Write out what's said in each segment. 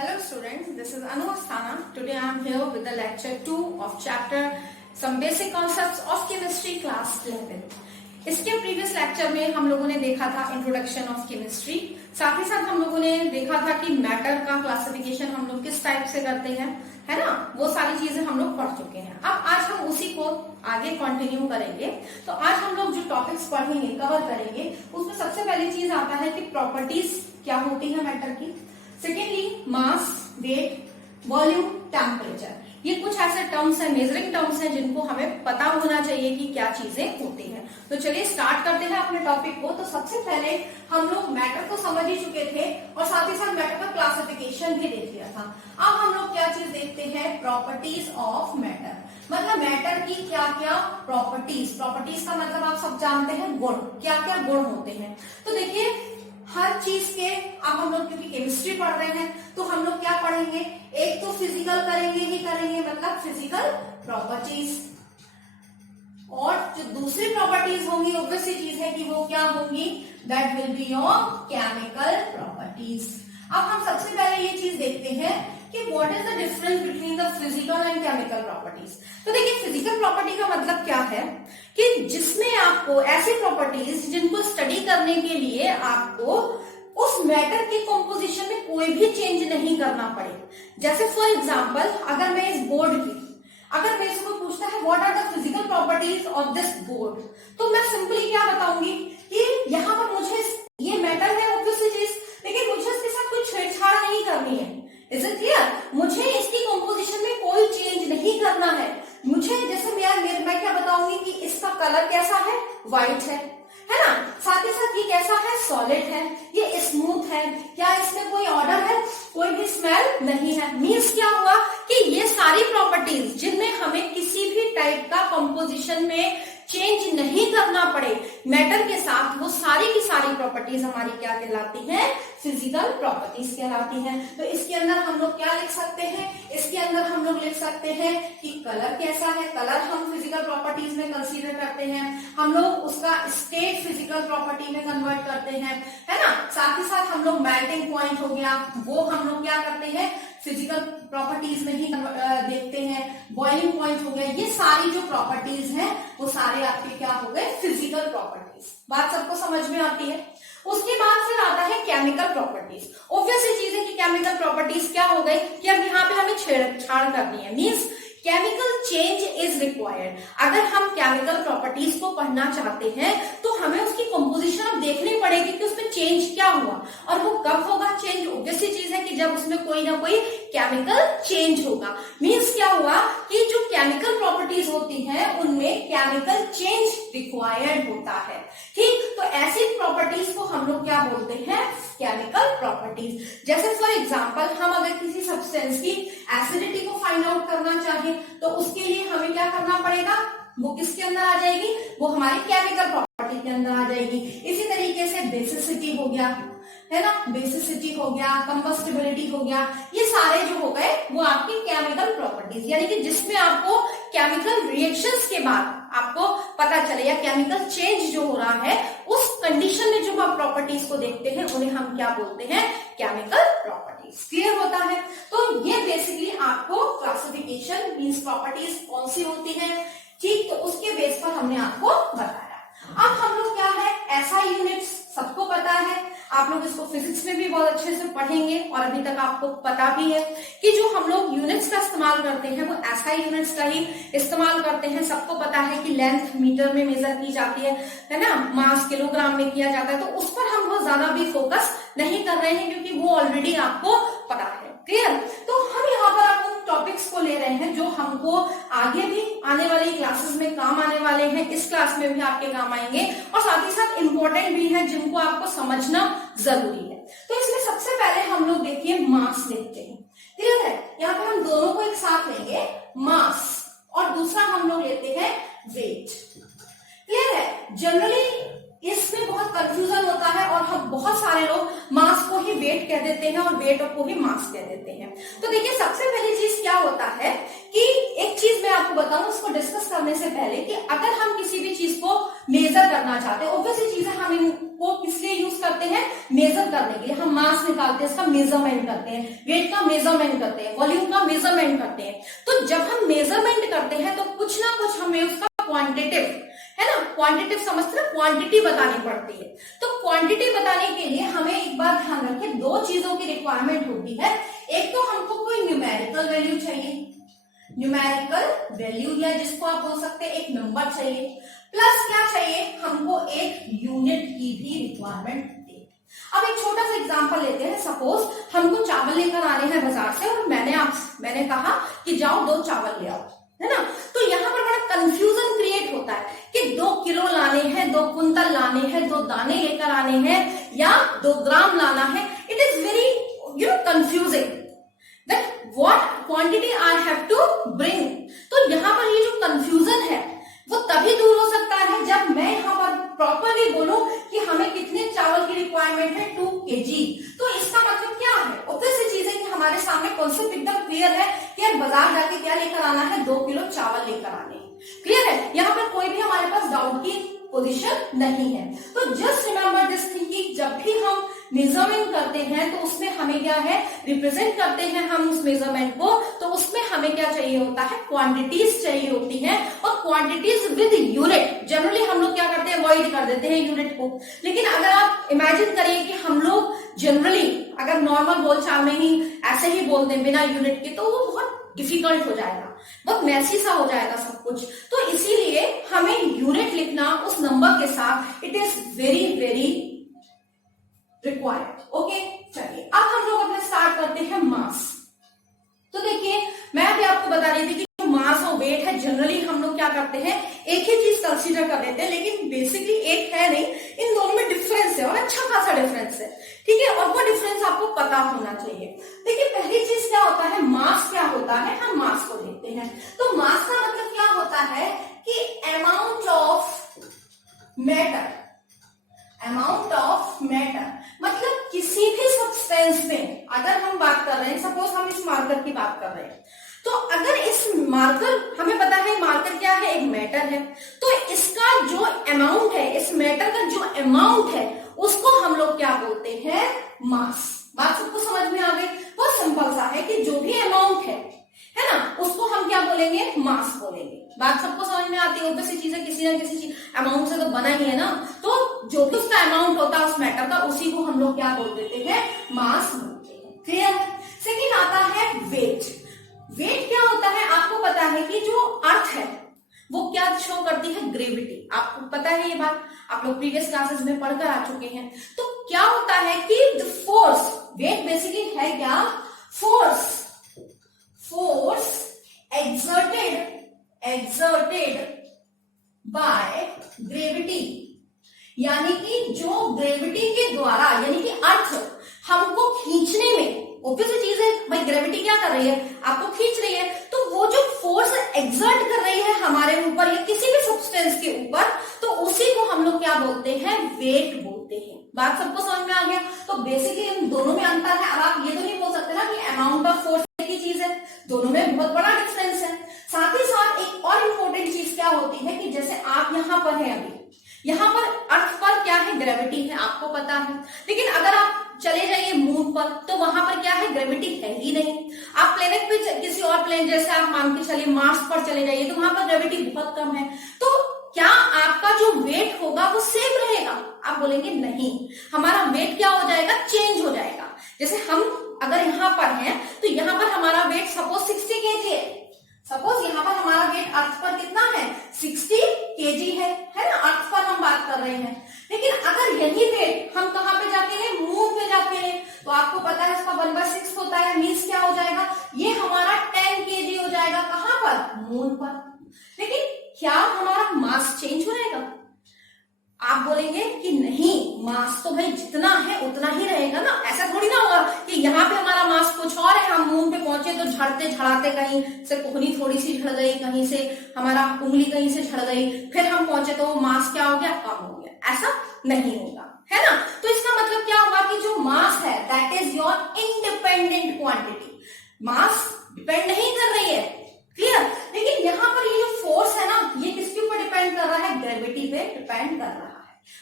Hello students, this is Anu Asthana. Today I am here with the lecture 2 of chapter Some Basic Concepts of Chemistry class 11. इसके previous lecture में हम लोगों ने देखा था introduction of chemistry, साथ ही साथ हम लोगों ने देखा था कि मैटर का क्लासिफिकेशन हम लोग किस टाइप से करते हैं, है ना। वो सारी चीजें हम लोग पढ़ चुके हैं। अब आज हम उसी को आगे कंटिन्यू करेंगे। तो आज हम लोग जो टॉपिक्स पढ़ेंगे, कवर करेंगे, उसमें सबसे पहली चीज आता है कि प्रॉपर्टीज क्या होती है मैटर की। सेकेंडली मास, वेट, वॉल्यूम, टेम्परेचर, ये कुछ ऐसे टर्म्स हैं, मेजरिंग टर्म्स हैं, जिनको हमें पता होना चाहिए कि क्या चीजें होती हैं। तो चलिए स्टार्ट करते हैं अपने टॉपिक को। तो सबसे पहले हम लोग मैटर को समझ ही चुके थे और साथ ही साथ मैटर का क्लासिफिकेशन भी देख लिया था। अब हम लोग क्या चीज देखते हैं, प्रॉपर्टीज ऑफ मैटर। मतलब मैटर की क्या क्या प्रॉपर्टीज का मतलब आप सब जानते हैं गुण, क्या क्या गुण होते हैं। तो देखिए हर चीज के, अब हम लोग क्योंकि केमिस्ट्री पढ़ रहे हैं तो हम लोग क्या पढ़ेंगे, एक तो फिजिकल करेंगे मतलब फिजिकल प्रॉपर्टीज, और जो दूसरी प्रॉपर्टीज होंगी ऑब्वियसली चीज है कि वो क्या होंगी, that will be your chemical properties. अब हम सबसे पहले ये चीज देखते हैं कि what is the difference between the physical and chemical properties. तो देखिए फिजिकल प्रॉपर्टी का मतलब क्या है कि जिसमें आपको ऐसी प्रॉपर्टीज जिनको स्टडी करने के लिए आपको उस मैटर की कंपोजिशन में कोई भी चेंज नहीं करना पड़े। जैसे फॉर एग्जांपल अगर मैं इस बोर्ड की, अगर मैं इसको पूछता है what are the physical properties of this board, तो मैं सिंपली क्या बताऊंगी कि यहाँ पर मुझे ये मैटर है ऑब्वियसली चीज, लेकिन मुझे इसके साथ कोई छेड़छाड़ नहीं करनी है। Is it clear? मुझे इसकी कंपोजिशन में कोई चेंज नहीं करना है। मुझे जैसे मैं क्या बताऊंगी कि इसका कलर कैसा है, व्हाइट है ना। साथ ही साथ ये कैसा है, सॉलिड है, ये स्मूथ है, क्या इसमें कोई ऑर्डर है, कोई भी स्मेल नहीं है। मीन्स क्या हुआ कि ये सारी प्रॉपर्टीज जिनमें हमें किसी भी टाइप का कंपोजिशन में चेंज नहीं करना पड़े मैटर के साथ, वो सारी की सारी प्रॉपर्टीज हमारी क्या कहलाती हैं, फिजिकल प्रॉपर्टीज कहलाती हैं। तो इसके अंदर हम लोग क्या लिख सकते हैं, इसके अंदर हम लोग लिख सकते हैं कि कलर कैसा है, कलर हम फिजिकल प्रॉपर्टीज में कंसीडर करते हैं, हम लोग उसका स्टेट फिजिकल प्रॉपर्टी में कन्वर्ट करते हैं, है ना। साथ ही साथ हम लोग मेल्टिंग पॉइंट हो गया, वो हम लोग क्या करते हैं, फिजिकल प्रॉपर्टीज में ही देखते हैं। बॉइलिंग पॉइंट हो गया, ये सारी जो प्रॉपर्टीज हैं वो सारे आपके क्या हो गए, फिजिकल प्रॉपर्टीज। बात सबको समझ में आती है। उसके बाद फिर आता है केमिकल प्रॉपर्टीज। ऑब्वियसली चीज है कि केमिकल प्रॉपर्टीज क्या हो गई कि अब यहाँ पे हमें छेड़छाड़ करनी है, means chemical change is required. अगर हम केमिकल प्रॉपर्टीज को पढ़ना चाहते हैं तो हमें उसकी कंपोजिशन अब देखनी पड़ेगी कि उसमें चेंज क्या हुआ, और वो कब होगा चेंज। ऑब्वियसली चीज है कि जब उसमें कोई ना कोई केमिकल चेंज होगा। मीन्स क्या हुआ कि जो केमिकल प्रॉपर्टीज होती हैं उनमें केमिकल चेंज रिक्वायर्ड होता है। ठीक, तो ऐसी प्रॉपर्टीज को हम लोग क्या बोलते हैं, केमिकल प्रॉपर्टीज। जैसे फॉर एग्जांपल हम अगर किसी सब्सटेंस की एसिडिटी को फाइंड आउट करना चाहें तो उसके लिए हमें क्या करना पड़ेगा, वो किसके अंदर आ जाएगी, वो हमारी केमिकल प्रॉपर्टी के अंदर आ जाएगी। इसी तरीके से बेसिसिटी हो गया, है ना, बेसिसिटी हो गया, कंबस्टिबिलिटी हो गया, ये सारे जो हो गए वो आपकी केमिकल प्रॉपर्टीज, यानी कि जिसमें आपको केमिकल रिएक्शंस के बाद आपको पता चले या केमिकल चेंज जो हो रहा है उस कंडीशन में जो हम प्रॉपर्टीज को देखते हैं उन्हें हम क्या बोलते हैं, केमिकल प्रॉपर्टीज। क्लियर होता है? तो ये बेसिकली आपको क्लासिफिकेशन मींस प्रॉपर्टीज कौन सी होती है, ठीक, तो उसके बेस पर हमने आपको बताया। अब हम लोग क्या है, एसआई यूनिट्स सबको पता है, आप लोग इसको फिजिक्स में भी बहुत अच्छे से पढ़ेंगे और अभी तक आपको पता भी है कि जो हम लोग यूनिट्स का इस्तेमाल करते हैं वो एसआई यूनिट्स का ही इस्तेमाल करते हैं। सबको पता है कि लेंथ मीटर में मेजर की जाती है ना, मास किलोग्राम में किया जाता है, तो उस पर हम बहुत ज्यादा भी फोकस नहीं कर रहे हैं क्योंकि वो ऑलरेडी आपको पता है। क्लियर? तो हम यहाँ पर आप टॉपिक्स को ले रहे हैं जो हमको आगे भी आने वाली क्लासेस में काम आने वाले हैं, इस क्लास में भी आपके काम आएंगे और साथ ही साथ इंपॉर्टेंट भी है जिनको आपको समझना जरूरी है। तो इसमें सबसे पहले हम लोग देखिए मास देखते हैं। क्लियर है? यहाँ पे हम दोनों को एक साथ लेंगे, मास, और दूसरा हम लोग लेते हैं वेट। क्लियर है? जनरली इसमें बहुत कंफ्यूजन होता है और हम बहुत सारे लोग मास को ही वेट कह देते हैं और वेट को ही मास कह देते हैं। तो देखिए सबसे पहली चीज क्या होता है कि एक चीज मैं आपको बताऊं उसको डिस्कस करने से पहले कि अगर हम किसी भी चीज को मेजर करना चाहते हैं, ऑब्वियसली चीजें हम इनको किस लिए यूज करते हैं, मेजर करने के लिए। हम मास निकालते हैं, इसका मेजरमेंट करते हैं, वेट का मेजरमेंट करते हैं, वॉल्यूम का मेजरमेंट करते हैं। तो जब हम मेजरमेंट करते हैं तो कुछ ना कुछ हमें उसका क्वांटिटिव, है ना, क्वांटिटिव समझते हैं, क्वांटिटी बतानी पड़ती है। तो क्वांटिटी बताने के लिए हमें एक बात ध्यान रखें, दो चीजों की रिक्वायरमेंट होती है। एक तो हमको कोई न्यूमेरिकल वैल्यू चाहिए, न्यूमेरिकल वैल्यू या जिसको आप बोल सकते हैं एक नंबर चाहिए, प्लस क्या चाहिए, हमको एक यूनिट की भी रिक्वायरमेंट होती है। अब एक छोटा सा एग्जांपल लेते हैं। सपोज हमको चावल लेकर आने हैं बाजार से और मैंने कहा कि जाओ 2 चावल ले आओ, है ना। तो यहाँ पर बड़ा कंफ्यूजन क्रिएट होता है कि 2 किलो लाने हैं, 2 कुंतल लाने हैं, 2 दाने लेकर आने हैं या 2 ग्राम लाना है। It is very confusing that what quantity I have to bring. तो यहाँ पर ये जो कंफ्यूजन है वो तभी दूर हो सकता है जब मैं यहाँ पर प्रॉपरली बोलूं कि हमें कितने चावल की रिक्वायरमेंट है, 2 kg। तो इसका मतलब क्या है, ऑब्वियस चीज है कि हमारे सामने कॉन्सेप्ट एकदम क्लियर है कि यार बाजार जाके क्या लेकर आना है, 2 किलो चावल लेकर आने हैं। क्लियर है, यहाँ पर कोई भी हमारे पास डाउट की पोजीशन नहीं है। तो जस्ट रिमेंबर दिस थिंग कि जब भी हम मेजरमेंट करते हैं तो उसमें हमें क्या है, रिप्रेजेंट करते हैं हम उस मेजरमेंट को, तो उसमें हमें क्या चाहिए होता है, क्वांटिटीज चाहिए होती हैं। और क्वांटिटीज विद यूनिट जनरली हम लोग क्या करते हैं, अवॉइड कर देते हैं यूनिट को। लेकिन अगर आप इमेजिन करिए कि हम लोग जनरली अगर नॉर्मल बोलचाल में ही ऐसे ही बोल दें बिना यूनिट के, तो वो बहुत डिफिकल्ट हो जाएगा, बहुत मैसी सा हो जाएगा सब कुछ। तो इसीलिए हमें यूनिट लिखना उस नंबर के साथ, it is very very required. Okay, चलिए अब हम लोग अपने स्टार्ट करते हैं मास। तो देखिए मैं अभी आपको बता रही थी कि जो मास और वेट है जनरली हम लोग क्या करते हैं, एक ही चीज कंसीडर कर लेते हैं, लेकिन बेसिकली एक है नहीं, इन दोनों में डिफरेंस है और अच्छा खासा डिफरेंस है। ठीक है, और वो डिफरेंस आपको पता होना चाहिए। देखिए पहली चीज क्या होता है, मास क्या होता है, हम मास को देखते हैं। तो मास का मतलब क्या होता है कि amount of matter, amount of matter मतलब किसी भी सब्सटेंस में अगर हम बात कर रहे हैं, सपोज हम इस मार्कर की बात कर रहे हैं, तो अगर इस मार्कर, हमें पता है मार्कर क्या है, एक मैटर है, तो इसका जो अमाउंट है, इस मैटर का जो अमाउंट है उसको हम लोग क्या बोलते हैं, मास। बात सबको समझ में आ गई, बहुत सिंपल सा है कि जो भी अमाउंट है ना, उसको हम क्या बोलेंगे, मास बोलेंगे। बात सबको समझ में आती है, ऑब्वियसली चीजें किसी ना किसी चीज अमाउंट से तो बना ही है ना। तो जो भी उसका अमाउंट होता है उस मैटर का, उसी को हम लोग क्या बोल देते हैं, मास बोलते हैं। क्लियर। सेकेंड आता है वेट। वेट क्या होता है, आपको पता है कि जो अर्थ है वो क्या शो करती है, ग्रेविटी। आपको पता है ये बात, आप लोग प्रीवियस क्लासेस में पढ़कर आ चुके हैं। तो क्या होता है कि द फोर्स, वेट बेसिकली है क्या, force, force exerted by gravity, यानी कि जो ग्रेविटी के द्वारा, यानी कि अर्थ हमको खींचने में, ऑब्वियसली चीज है भाई, ग्रेविटी क्या कर रही है, आपको खींच रही है, तो वो जो फोर्स एक्सर्ट कर रही है हमारे ऊपर या किसी भी सब्सटेंस के ऊपर, तो उसी को हम लोग क्या बोलते हैं, वेट बोलते हैं। बात सबको समझ में आ गया। तो बेसिकली इन दोनों में अंतर है। अब आप ये तो नहीं बोल सकते ना कि अमाउंट ऑफ फोर्स एक ही चीज है, दोनों में बहुत बड़ा डिफरेंस है। साथ ही साथ एक और इंपॉर्टेंट चीज क्या होती है कि जैसे आप यहाँ पर है, अभी यहाँ पर अर्थ पर क्या है, ग्रेविटी है, आपको पता है। लेकिन अगर आप चले जाइए मून पर, तो वहां पर क्या है, ग्रेविटी है ही नहीं। आप प्लेनेट पे, किसी और प्लेन जैसे आप मान के चलिए मार्स पर चले जाइए, तो वहां पर ग्रेविटी बहुत कम है। तो क्या आपका जो वेट होगा वो सेम रहेगा? आप बोलेंगे नहीं, हमारा वेट क्या हो जाएगा, चेंज हो जाएगा। जैसे हम अगर यहाँ पर हैं, तो यहाँ पर हमारा वेट सपोज 60 kg है, सपोज यहाँ पर हमारा वेट अर्थ पर कितना है, 60 kg है ना, अर्थ पर हम बात कर रहे हैं। लेकिन अगर यही वेट हम कहाँ पे जाके हैं, मून पे जाके हैं, तो आपको पता है इसका 1/6 होता है, मीन्स क्या हो जाएगा, ये हमारा 10 kg हो जाएगा, कहाँ पर, मून पर। लेकिन क्या हमारा मास चेंज हो जाएगा? आप बोलेंगे कि नहीं, मास तो भाई जितना है उतना ही रहेगा ना। ऐसा थोड़ी ना होगा कि यहाँ पे हमारा मास कुछ और है, हम मून पे पहुंचे तो झड़ते झड़ाते कहीं से कोहनी थोड़ी सी झड़ गई, कहीं से हमारा उंगली कहीं से झड़ गई, फिर हम पहुंचे तो मास क्या हो गया, कम हो गया। ऐसा नहीं होगा, है ना। तो इसका मतलब क्या हुआ कि जो मास है that is your independent quantity, mass depend नहीं कर रही है, क्लियर। लेकिन यहाँ पर ये जो फोर्स है ना, ये किसके ऊपर डिपेंड कर रहा है, ग्रेविटी पे डिपेंड कर रहा है।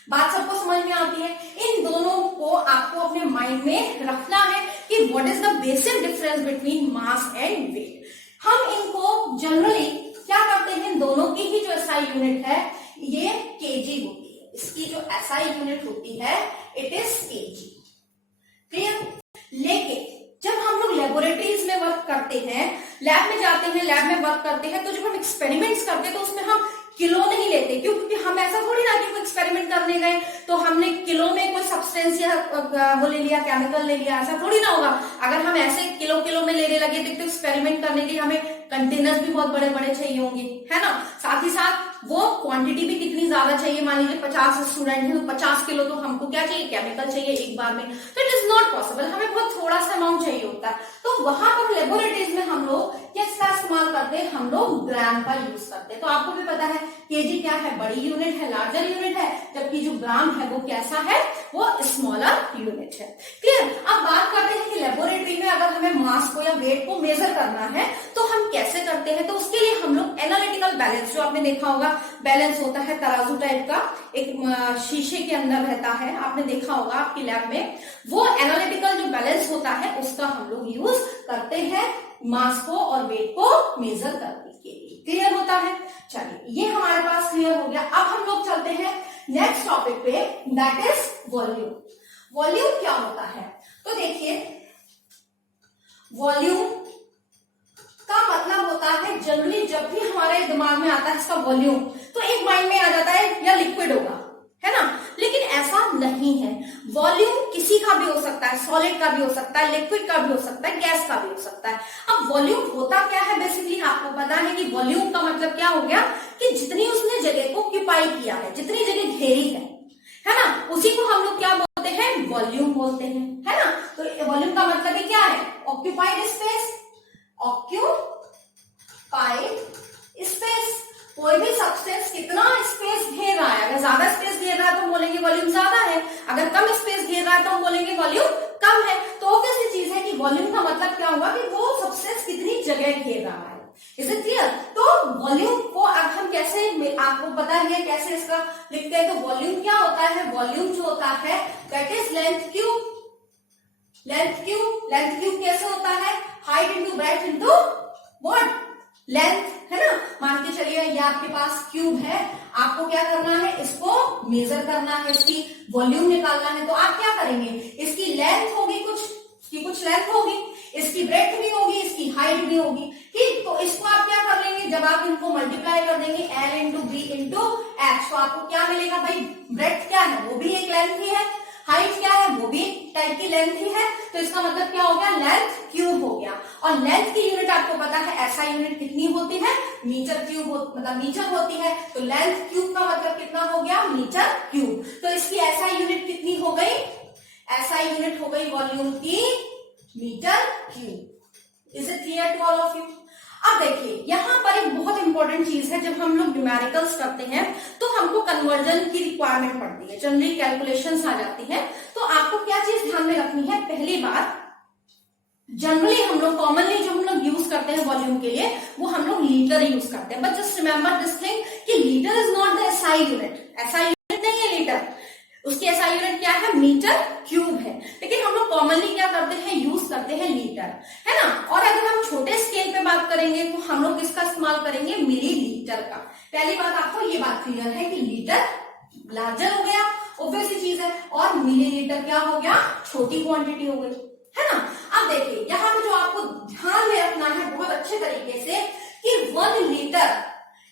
बात सबको समझ में आती है। इन दोनों को आपको अपने माइंड में रखना है कि what is the basic difference between mass and weight. हम इनको जनरली क्या करते हैं, इन दोनों की ही जो एसआई यूनिट है ये केजी होती है, इसकी जो एसआई यूनिट होती है इट इज केजी, क्लियर। लेकिन जब हम लोग लेबोरेटरीज में वर्क करते हैं, लैब में जाते हैं, लैब में वर्क करते हैं, तो जब हम एक्सपेरिमेंट्स करते हैं तो उसमें हम किलो नहीं लेते, क्यों, क्योंकि हम ऐसा थोड़ी ना कि कोई एक्सपेरिमेंट करने गए तो हमने किलो में कोई सब्सटेंस या वो ले लिया, केमिकल ले लिया, ऐसा थोड़ी ना होगा। अगर हम ऐसे किलो किलो में लेने लगे तो एक्सपेरिमेंट करने के लिए हमें कंटेनर्स भी बहुत बड़े बड़े चाहिए होंगे, है ना। साथ ही साथ वो क्वांटिटी भी कितनी ज्यादा चाहिए, मान लीजिए 50 स्टूडेंट हैं तो 50 किलो तो हमको क्या चाहिए, केमिकल चाहिए एक बार में, तो इट इज नॉट पॉसिबल, हमें बहुत थोड़ा सा अमाउंट चाहिए होता है। तो वहां पर लेबोरेटरीज में हम लोग किसका इस्तेमाल करते हैं, हम लोग ग्राम का यूज करते हैं। तो आपको भी पता है केजी क्या है, बड़ी यूनिट है, लार्जर यूनिट है, जबकि जो ग्राम है वो कैसा है, वो स्मॉलर यूनिट है, क्लियर। अब बात करते हैं कि लेबोरेटरी में अगर हमें मास को या वेट को मेजर करना है तो हम कैसे करते हैं। तो उसके लिए हम लोग एनालिटिकल बैलेंस, जो आपने देखा होगा बैलेंस होता है तराजू टाइप का, एक शीशे के अंदर रहता है, आपने देखा होगा आपकी लैब में, वो एनालिटिकल जो बैलेंस होता है उसका हम लोग यूज करते हैं मास को और वेट को मेजर करने के लिए, क्लियर होता है। चलिए ये हमारे पास क्लियर हो गया। अब हम लोग चलते हैं नेक्स्ट टॉपिक पे, दैट इज वॉल्यूम। वॉल्यूम क्या होता है, तो देखिए वॉल्यूम का मतलब होता है, जनरली जब भी हमारे दिमाग में आता है इसका वॉल्यूम, तो एक माइंड में आ जाता है या लिक्विड होगा, है ना। लेकिन ऐसा नहीं है, वॉल्यूम किसी का भी हो सकता है, सॉलिड का भी हो सकता है, लिक्विड का भी हो सकता है, गैस का भी हो सकता है। अब वॉल्यूम होता क्या है, बेसिकली आपको पता है कि वॉल्यूम का मतलब क्या हो गया कि जितनी उसने जगह को ऑक्यूपाई किया है, जितनी जगह घेरी है ना, उसी को हम लोग क्या बोलते हैं, वॉल्यूम बोलते हैं, है ना। तो वॉल्यूम का मतलब ही क्या है, ऑक्यूपाइड स्पेस, ऑक्यूपाइड स्पेस। कोई भी सब्सटेंस कितना स्पेस घेर रहा है, अगर ज्यादा स्पेस घेर रहा है तो हम बोलेंगे वॉल्यूम ज्यादा है, अगर कम स्पेस घेर रहा है तो हम बोलेंगे वॉल्यूम कम है। तो ऑब्वियस चीज है कि वॉल्यूम का मतलब क्या हुआ कि वो सब्सटेंस कितनी जगह घेर रहा है, इज इट क्लियर। तो वॉल्यूम को अब हम कैसे, आपको पता है कैसे इसका लिखते हैं, तो वॉल्यूम क्या होता है, वॉल्यूम जो होता है that is length cube, length cube. Length cube कैसे होता है, height into breadth into what, length, है ना। मान के चलिए ये आपके पास क्यूब है, आपको क्या करना है, इसको मेजर करना है, इसकी वॉल्यूम निकालना है। तो आप क्या करेंगे, इसकी लेंथ होगी कुछ, इसकी कुछ लेंथ होगी, इसकी ब्रेड्थ भी होगी, इसकी हाइट भी होगी, ठीक। तो इसको आप क्या कर लेंगे, जब आप इनको मल्टीप्लाई कर देंगे L into B into H, तो आपको क्या मिलेगा भाई, ब्रेड्थ क्या है, वो भी एक लेंथ ही है, हाइट क्या है, वो भी टाइप की लेंथ ही है। तो इसका मतलब क्या हो गया, लेंथ क्यूब हो गया। और लेंथ की यूनिट आपको पता है, ऐसा यूनिट कितनी होती है, मीटर क्यूब मतलब मीटर होती है। तो लेंथ क्यूब का मतलब कितना हो गया, मीटर क्यूब। तो इसकी ऐसा यूनिट कितनी हो गई, ऐसा यूनिट हो गई वॉल्यूम की metre cube. Is it clear to all of you. अब देखिए यहाँ पर एक बहुत इंपॉर्टेंट चीज है, जब हम लोग न्यूमेरिकल्स करते हैं तो हमको कन्वर्जन की रिक्वायरमेंट पड़ती है, जनरली कैलकुलेशंस आ जाती है। तो आपको क्या चीज ध्यान में रखनी है, पहली बात जनरली हम लोग कॉमनली जो हम लोग यूज करते हैं वॉल्यूम के लिए, वो हम लोग लीटर यूज करते हैं। But just remember this thing कि litre is not the SI unit, SI unit नहीं है लीटर, उसकी एसआई यूनिट क्या है, मीटर क्यूब है। लेकिन हम लोग कॉमनली क्या करते हैं, यूज करते हैं लीटर, है ना। और अगर हम छोटे स्केल पे बात करेंगे तो हम लोग किसका इस्तेमाल करेंगे, मिलीलीटर का। पहली बात आपको ये बात क्लियर है कि लीटर लार्जर हो गया, ऑब्वियस चीज है, और मिलीलीटर क्या हो गया, छोटी क्वांटिटी हो गई, है ना। अब देखिए यहाँ पे जो आपको ध्यान में रखना है बहुत अच्छे तरीके से कि 1 लीटर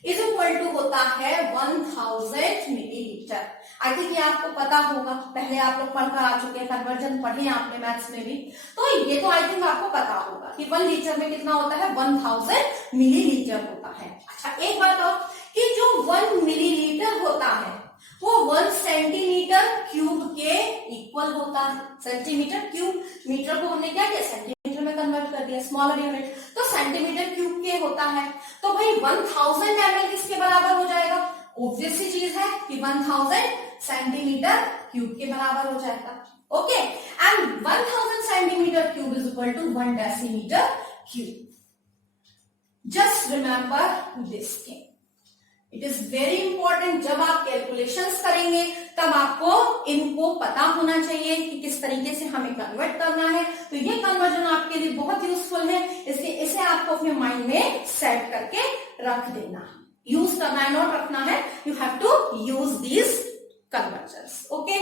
इज इक्वल टू होता है 1000 मिलीलीटर। आई थिंक ये आपको पता होगा, पहले आप लोग पढ़कर आ चुके हैं, कन्वर्जन पढ़े आपने मैथ्स में भी, तो ये तो आई थिंक आपको पता होगा कि 1 लीटर में कितना होता है, 1000 मिलीलीटर होता है। अच्छा एक बात और कि जो 1 मिलीलीटर होता है वो 1 सेंटीमीटर क्यूब के इक्वल होता है। सेंटीमीटर क्यूब, मीटर को हमने क्या किया, सेंटीमीटर में कन्वर्ट कर दिया, स्मॉलर यूनिट, तो सेंटीमीटर क्यूब के होता है। तो भाई 1000 ml किसके बराबर हो जाएगा, ऑब्वियस सी चीज है कि 1000 सेंटीमीटर क्यूब के बराबर हो जाएगा। Okay, and 1000 centimetre cube is equal to 1 decimetre cube. Just remember this thing, it is very important. जब आप कैलकुलेशंस करेंगे तब आपको इनको पता होना चाहिए कि किस तरीके से हमें कन्वर्ट करना है। तो ये कन्वर्जन आपके लिए बहुत यूजफुल है, इसलिए इसे आपको अपने माइंड में सेट करके रख देना है, यूज करना है, नॉट रखना है। You have to use these conversions. Okay,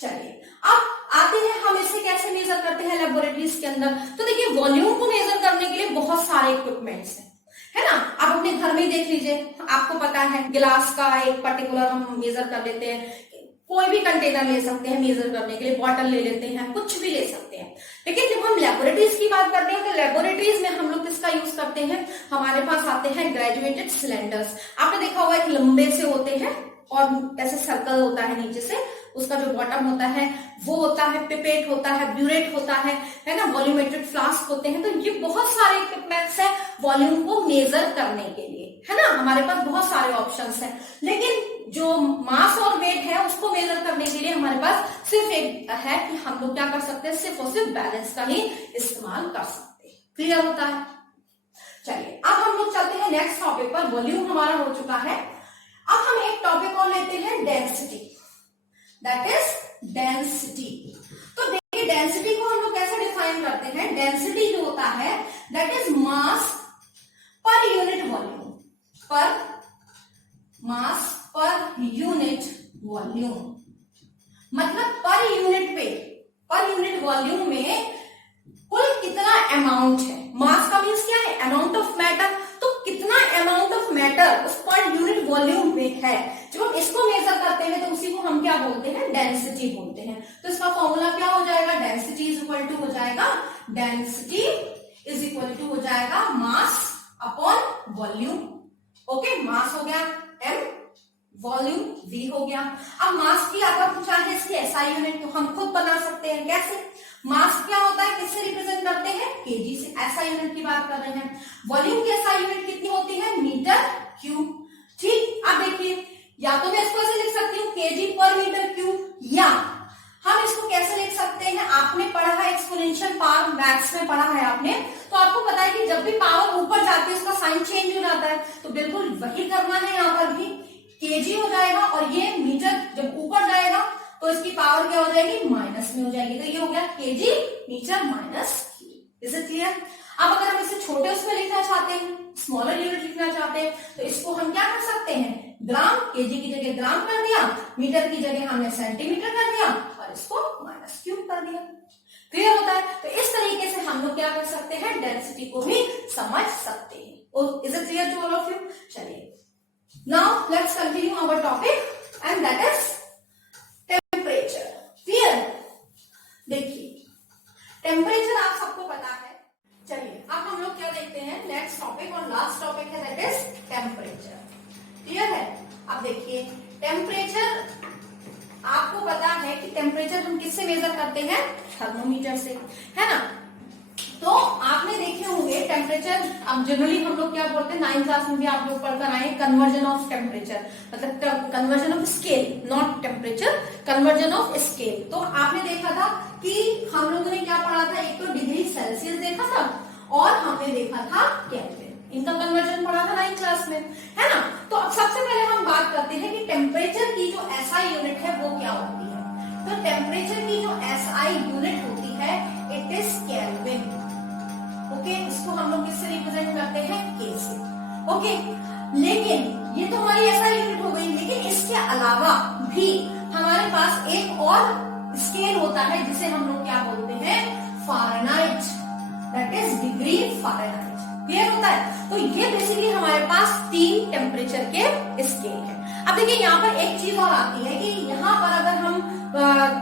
चलिए अब आते हैं हम इसे कैसे मेजर करते हैं लेबोरेटरीज के अंदर। तो देखिए, वॉल्यूम को मेजर करने के लिए बहुत सारे इक्विपमेंट्स हैं, है ना। आप अपने घर में ही देख लीजिए, आपको पता है गिलास का एक पर्टिकुलर हम मेजर कर लेते हैं, कोई भी कंटेनर ले सकते हैं मेजर करने के लिए, बॉटल ले लेते हैं, कुछ भी ले सकते हैं। लेकिन जब हम लेबोरेटरीज की बात करते हैं तो लेबोरेटरीज में हम लोग किसका यूज करते हैं, हमारे पास आते हैं ग्रेजुएटेड सिलेंडर्स। आपने देखा होगा एक लंबे से होते हैं और ऐसे सर्कल होता है, नीचे से उसका जो बॉटम होता है वो होता है, पिपेट होता है, ब्यूरेट होता है ना, वॉल्यूमेट्रिक फ्लास्क होते हैं। तो ये बहुत सारे इक्विपमेंट्स है वॉल्यूम को मेजर करने के लिए, है ना। हमारे पास बहुत सारे ऑप्शंस हैं, लेकिन जो मास और वेट है उसको मेजर करने के लिए हमारे पास सिर्फ एक है कि हम लोग क्या कर सकते हैं, सिर्फ और सिर्फ बैलेंस का ही इस्तेमाल कर सकते हैं। क्लियर होता है। चलिए अब हम लोग चलते हैं नेक्स्ट टॉपिक पर। वॉल्यूम हमारा हो चुका है, अब हम एक टॉपिक और लेते हैं, डेंसिटी। That is density. तो देखिए, डेंसिटी को हम लोग कैसे डिफाइन करते हैं। डेंसिटी जो होता है that is mass per unit volume, पर मास पर यूनिट वॉल्यूम, मतलब पर यूनिट पे, पर यूनिट वॉल्यूम में कुल कितना अमाउंट है। मास का मीन्स क्या है, अमाउंट ऑफ मैटर। तो कितना अमाउंट ऑफ मैटर उस पर यूनिट वॉल्यूम में है, जब हम इसको मेजर करते हैं तो उसी को हम क्या बोलते हैं, डेंसिटी बोलते हैं। तो इसका फॉर्मूला क्या हो जाएगा, डेंसिटी इज इक्वल टू हो जाएगा, डेंसिटी इज इक्वल टू हो जाएगा मास अपॉन वॉल्यूम। ओके, मास हो गया m, वॉल्यूम v हो गया। अब मास की अगर पूछा है इसकी एसआई यूनिट तो हम खुद बना सकते हैं। कैसे, मास क्या होता है, किससे रिप्रेजेंट करते हैं, केजी से। एसआई यूनिट की बात कर रहे हैं। वॉल्यूम की एसआई यूनिट कितनी होती है, मीटर क्यूब। ठीक, अब देखिए, या तो मैं इसको ऐसे लिख सकती हूँ केजी पर मीटर क्यूब, या हम इसको कैसे लिख सकते हैं, आपने पढ़ा है एक्सपोनेंशियल पावर, मैथ्स में पढ़ा है आपने, तो आपको पता है कि जब भी पावर ऊपर जाती है उसका साइन चेंज हो जाता है। तो बिल्कुल वही करना है यहाँ पर भी, केजी हो जाएगा और ये मीटर जब ऊपर जाएगा तो इसकी पावर क्या हो जाएगी, माइनस में हो जाएगी। तो ये हो गया KG metre minus cube. Is it clear. अब अगर हम इसे छोटे उसमें लिखना चाहते हैं, स्मॉलर यूनिट लिखना चाहते हैं, तो इसको हम क्या कर सकते हैं, ग्राम, केजी की जगह ग्राम कर दिया, मीटर की जगह हमने सेंटीमीटर कर दिया और इसको माइनस क्यूब कर दिया। क्लियर होता है। तो इस तरीके से हम लोग क्या कर सकते हैं, डेंसिटी को भी समझ सकते हैं। Is it clear to all of you. चलिए now let's continue our topic and that is temperature. clear। देखिए, टेम्परेचर आप सबको पता है। चलिए अब हम लोग क्या देखते हैं, नेक्स्ट टॉपिक और लास्ट टॉपिक है दैट इज टेम्परेचर। क्लियर है। अब देखिए, टेम्परेचर आपको पता है कि टेम्परेचर हम किससे मेजर करते हैं, थर्मोमीटर से, है ना। तो आपने देखे होंगे टेम्परेचर, अब जनरली हम लोग क्या बोलते हैं, 9th क्लास में भी आप लोग पढ़कर आए, कन्वर्जन ऑफ टेम्परेचर, मतलब conversion of scale, not temperature, conversion of scale. तो आपने देखा था कि हम लोगों ने क्या पढ़ा था, एक तो डिग्री सेल्सियस देखा था और हमने देखा था केल्विन। इनका कन्वर्जन पढ़ा था 9th क्लास में, है ना। तो अब सबसे पहले हम बात करते हैं कि टेम्परेचर की जो एसआई यूनिट है वो क्या होती है। तो टेम्परेचर की जो एसआई यूनिट होती है इट इज केल्विन। ओके, इसको हम लोग किससे रिप्रेजेंट करते हैं, के से। ओके, लेकिन ये तो हमारी एसआई यूनिट हो गई, लेकिन इसके अलावा भी हमारे पास एक और स्केल होता है जिसे हम लोग क्या बोलते हैं, Fahrenheit, that is degree Fahrenheit. Clear होता है। तो ये बेसिकली हमारे पास 3 टेम्परेचर के स्केल है। अब देखिए, यहाँ पर एक चीज और आती है कि यहाँ पर अगर हम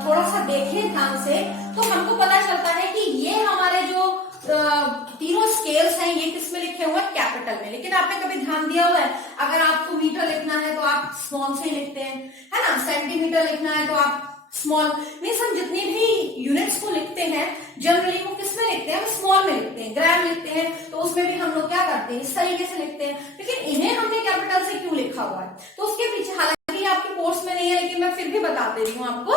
थोड़ा सा देखें ध्यान से तो हमको पता चलता है कि ये हमारे जो तीनों स्केल्स हैं ये किस में लिखे हुए हैं, कैपिटल में। लेकिन आपने कभी ध्यान दिया हुआ है, अगर आपको मीटर लिखना है तो आप स्मॉल से ही लिखते हैं, है ना। सेंटीमीटर लिखना है तो आप स्मॉल, मीन्स हम जितनी भी यूनिट्स को लिखते हैं जनरली वो किस में लिखते हैं, हम स्मॉल में लिखते हैं। ग्राम लिखते हैं तो उसमें भी हम लोग क्या करते हैं, इस तरीके से लिखते हैं। लेकिन इन्हें हमने कैपिटल से क्यों लिखा हुआ है, तो उसके पीछे हालांकि आपके आपके कोर्स में नहीं है, लेकिन मैं फिर भी बता दे रही हूँ आपको,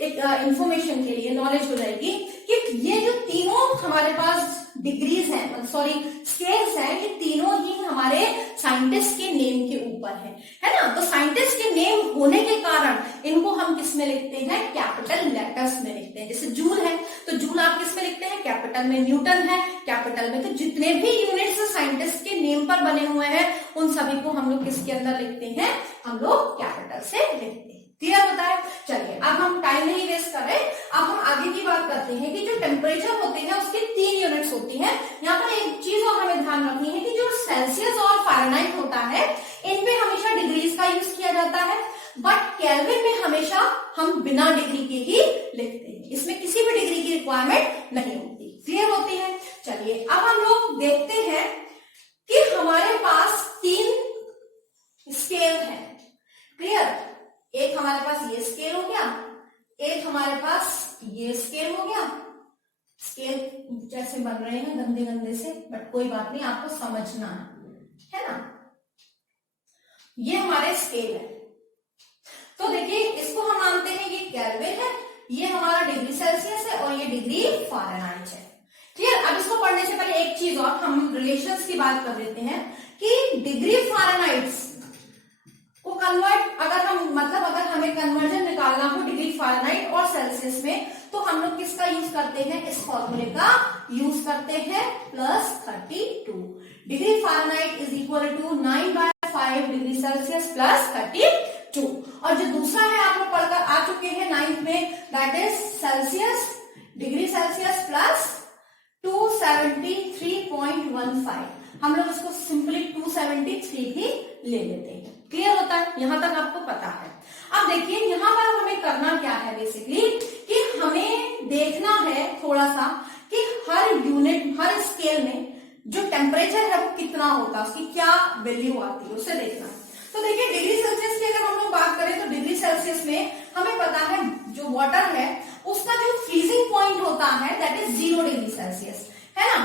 एक इंफॉर्मेशन के लिए, नॉलेज हो जाएगी कि ये जो तीनों हमारे पास डिग्रीज हैं, सॉरी स्केल्स हैं, ये तीनों ही हमारे साइंटिस्ट के नेम के ऊपर है ना। तो साइंटिस्ट के नेम होने के कारण इनको हम किस में लिखते हैं, कैपिटल लेटर्स में लिखते हैं। जैसे जूल है तो जूल आप किस में लिखते हैं, कैपिटल में। न्यूटन है कैपिटल में। तो जितने भी यूनिट्स साइंटिस्ट के नेम पर बने हुए हैं उन सभी को हम लोग किसके अंदर लिखते हैं, हम लोग कैपिटल से लिखते हैं। क्लियर होता है। चलिए अब हम टाइम नहीं वेस्ट कर रहे, अब हम आगे की बात करते हैं कि जो टेम्परेचर होते हैं उसके 3 यूनिट्स होती हैं। यहाँ पर एक चीज और हमें ध्यान रखनी है कि जो सेल्सियस और फ़ारेनहाइट होता है इन पे हमेशा डिग्रीज का यूज किया जाता है, बट केल्विन में हमेशा हम बिना डिग्री के ही लिखते हैं। इसमें किसी भी डिग्री की रिक्वायरमेंट नहीं होती। क्लियर होती है। चलिए अब हम लोग देखते हैं कि हमारे पास 3 स्केल है। क्लियर, एक हमारे पास ये स्केल हो गया, एक हमारे पास ये स्केल हो गया। स्केल जैसे बन रहे हैं गंदे गंदे से, बट कोई बात नहीं, आपको समझना है ना। ये हमारे स्केल है। तो देखिए इसको हम मानते हैं ये केल्विन है, ये हमारा डिग्री सेल्सियस है और ये डिग्री फ़ारेनहाइट है। क्लियर। अब इसको पढ़ने से पहले एक चीज और, हम रिलेशंस की बात कर लेते हैं कि डिग्री फ़ारेनहाइट को कन्वर्ट, अगर हम मतलब अगर हमें कन्वर्जन निकालना हो डिग्री फ़ारेनहाइट और सेल्सियस में, तो हम लोग किसका यूज करते हैं, इस फॉर्मूले का यूज करते हैं, +32। Degree Fahrenheit is equal to 9/5 degree Celsius +32। और जो दूसरा है आप लोग पढ़कर आ चुके हैं 9th में, that is Celsius, degree Celsius +273.15। हम लोग इसको सिंपली 273 भी ले लेते हैं। क्लियर होता है, यहां तक आपको पता है। अब देखिए यहां पर हमें करना क्या है बेसिकली, कि हमें देखना है थोड़ा सा कि हर यूनिट, हर स्केल में जो टेम्परेचर है वो कितना होता है, उसकी क्या वैल्यू आती है, उसे देखना है। तो देखिए डिग्री सेल्सियस की अगर हम लोग बात करें तो डिग्री सेल्सियस में हमें पता है जो वाटर है उसका जो फ्रीजिंग पॉइंट होता है दैट इज 0 डिग्री सेल्सियस, है ना।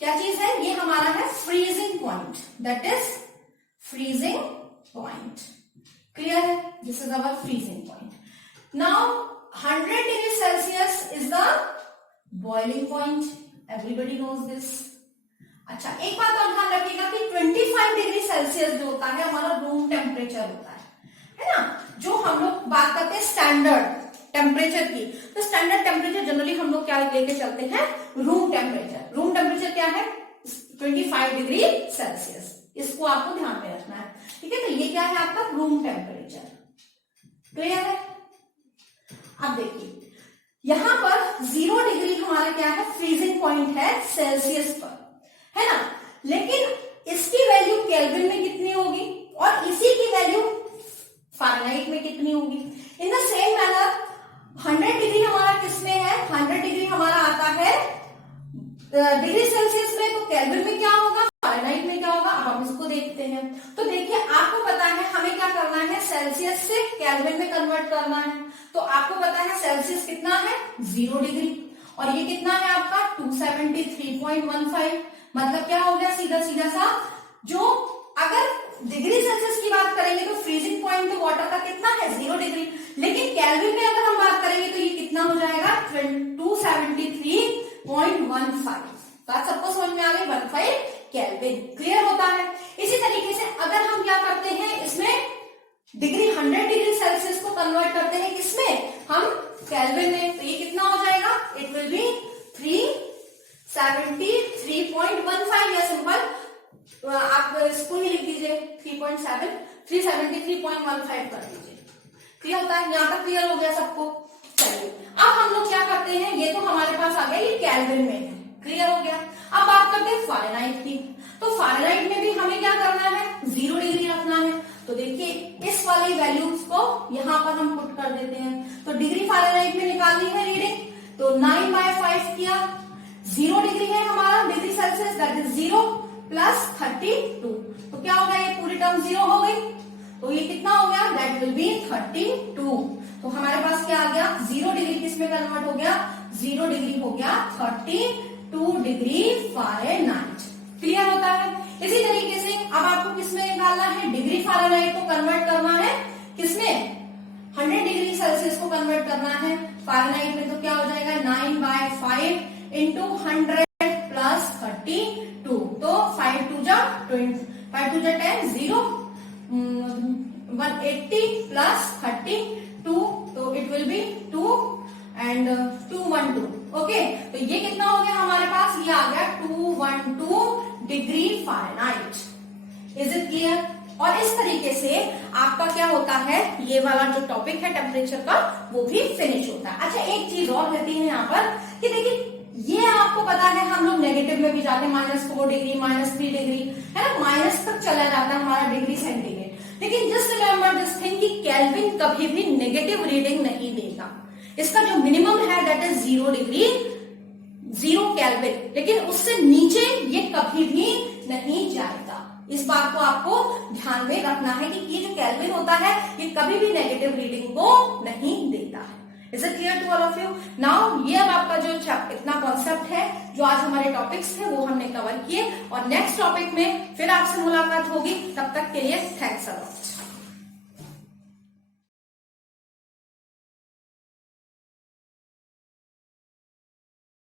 क्या चीज है, ये हमारा है freezing point, that is freezing point. Clear है, this is our freezing point. Now 100 degree Celsius is the boiling point, everybody knows this. अच्छा एक बात और ध्यान रखिएगा कि 25 डिग्री सेल्सियस जो होता है हमारा रूम टेम्परेचर होता है ना। जो हम लोग बात करते हैं स्टैंडर्ड टेम्परेचर की, तो स्टैंडर्ड टेम्परेचर जनरली हम लोग क्या लेके चलते हैं, रूम टेम्परेचर। रूम टेम्परेचर क्या है, 25 डिग्री सेल्सियस। इसको आपको ध्यान में रखना है, ठीक है। तो ये क्या है आपका रूम टेम्परेचर। क्लियर है। अब देखिए यहां पर 0 डिग्री हमारा क्या है, फ्रीजिंग पॉइंट है सेल्सियस पर, है ना। लेकिन इसकी वैल्यू केल्विन में कितनी होगी और इसी की वैल्यू फ़ारेनहाइट में कितनी होगी। In the same manner 100 degree हमारा किसमें है, 100 डिग्री हमारा आता है डिग्री सेल्सियस में, तो केल्विन में क्या होगा, फ़ारेनहाइट में क्या होगा। अब हम इसको देखते हैं। तो देखिए आपको पता है हमें क्या करना है, सेल्सियस से केल्विन में कन्वर्ट करना है। तो आपको पता है सेल्सियस कितना है, 0 डिग्री, और ये कितना है आपका 273.15। मतलब क्या हो गया, सीधा सीधा सा, जो अगर डिग्री सेल्सियस की बात करेंगे तो फ्रीजिंग पॉइंट तो वाटर का कितना है, 0 डिग्री, लेकिन केल्विन में अगर हम बात करेंगे तो ये कितना हो जाएगा, 273.15। बात सबको समझ में आ गई, 15 केल्विन। क्लियर होता है। इसी तरीके से अगर हम क्या करते हैं, इसमें डिग्री 100 डिग्री सेल्सियस को कन्वर्ट करते हैं किसमें, हम केल्विन में, तो ये कितना हो जाएगा, इट विल बी 373.15, या सिंपल आप इसको ही लिख दीजिए 3.7, 373.15 कर दीजिए। क्लियर होता है, यहाँ तक क्लियर हो गया सबको। चलिए अब हम लोग क्या करते हैं, ये तो हमारे पास आ गया, ये केल्विन में है, क्लियर हो गया। अब बात करते हैं फ़ारेनहाइट की। तो फ़ारेनहाइट में भी हमें क्या करना है, 0 डिग्री रखना है। तो देखिए इस वाली वैल्यूज को यहाँ पर हम पुट कर देते हैं। तो डिग्री फ़ारेनहाइट में निकालनी है रीडिंग, तो 9/5 किया, 0 डिग्री है हमारा डिग्री सेल्सियस, दैट इज 0 +32। तो क्या हो गया, ये पूरी टर्म 0 हो गई, तो ये कितना हो गया, दैट विल बी 32। तो हमारे पास क्या आ गया, 0 डिग्री किस में कन्वर्ट हो गया, 0 डिग्री हो गया 32 डिग्री फ़ारेनहाइट। क्लियर होता है। इसी तरीके से अब आपको किसमें निकालना है, डिग्री फ़ारेनहाइट को कन्वर्ट करना है किसमें, इसमें 100 डिग्री सेल्सियस को कन्वर्ट करना है। फ़ारेनहाइट में तो क्या हो जाएगा 9/5 इंटू 100 प्लस 32, तो 5 टू जा 10, 0, 180 प्लस 32, तो it will be 2 and 212। Okay, तो ये कितना हो गया हमारे पास, ये आ गया 212 degree Fahrenheit. Is it clear? और इस तरीके से आपका क्या होता है, ये वाला जो टॉपिक है टेम्परेचर का वो भी फिनिश होता है। अच्छा, एक चीज और रहती है यहाँ पर कि देखिए, ये आपको पता है हम लोग नेगेटिव में भी जाते हैं, -4 डिग्री, -3 डिग्री, है ना, माइनस तक चला जाता है हमारा डिग्री सेंटीग्रेड। लेकिन जस्ट रिमेंबर दिस थिंग कि केल्विन कभी भी नेगेटिव रीडिंग नहीं देगा। इसका जो मिनिमम है दैट इज 0 डिग्री, 0 केल्विन, लेकिन उससे नीचे ये कभी भी नहीं जाएगा। इस बात को आपको ध्यान में रखना है कि ये जो केल्विन होता है ये कभी भी नेगेटिव रीडिंग को नहीं देता है। Is it clear to all of you? Now ये अब आपका जो इतना कॉन्सेप्ट है, जो आज हमारे टॉपिक्स थे वो हमने कवर किए, और नेक्स्ट टॉपिक में फिर आपसे मुलाकात होगी। तब तक के लिए थैंक्स अ लॉट।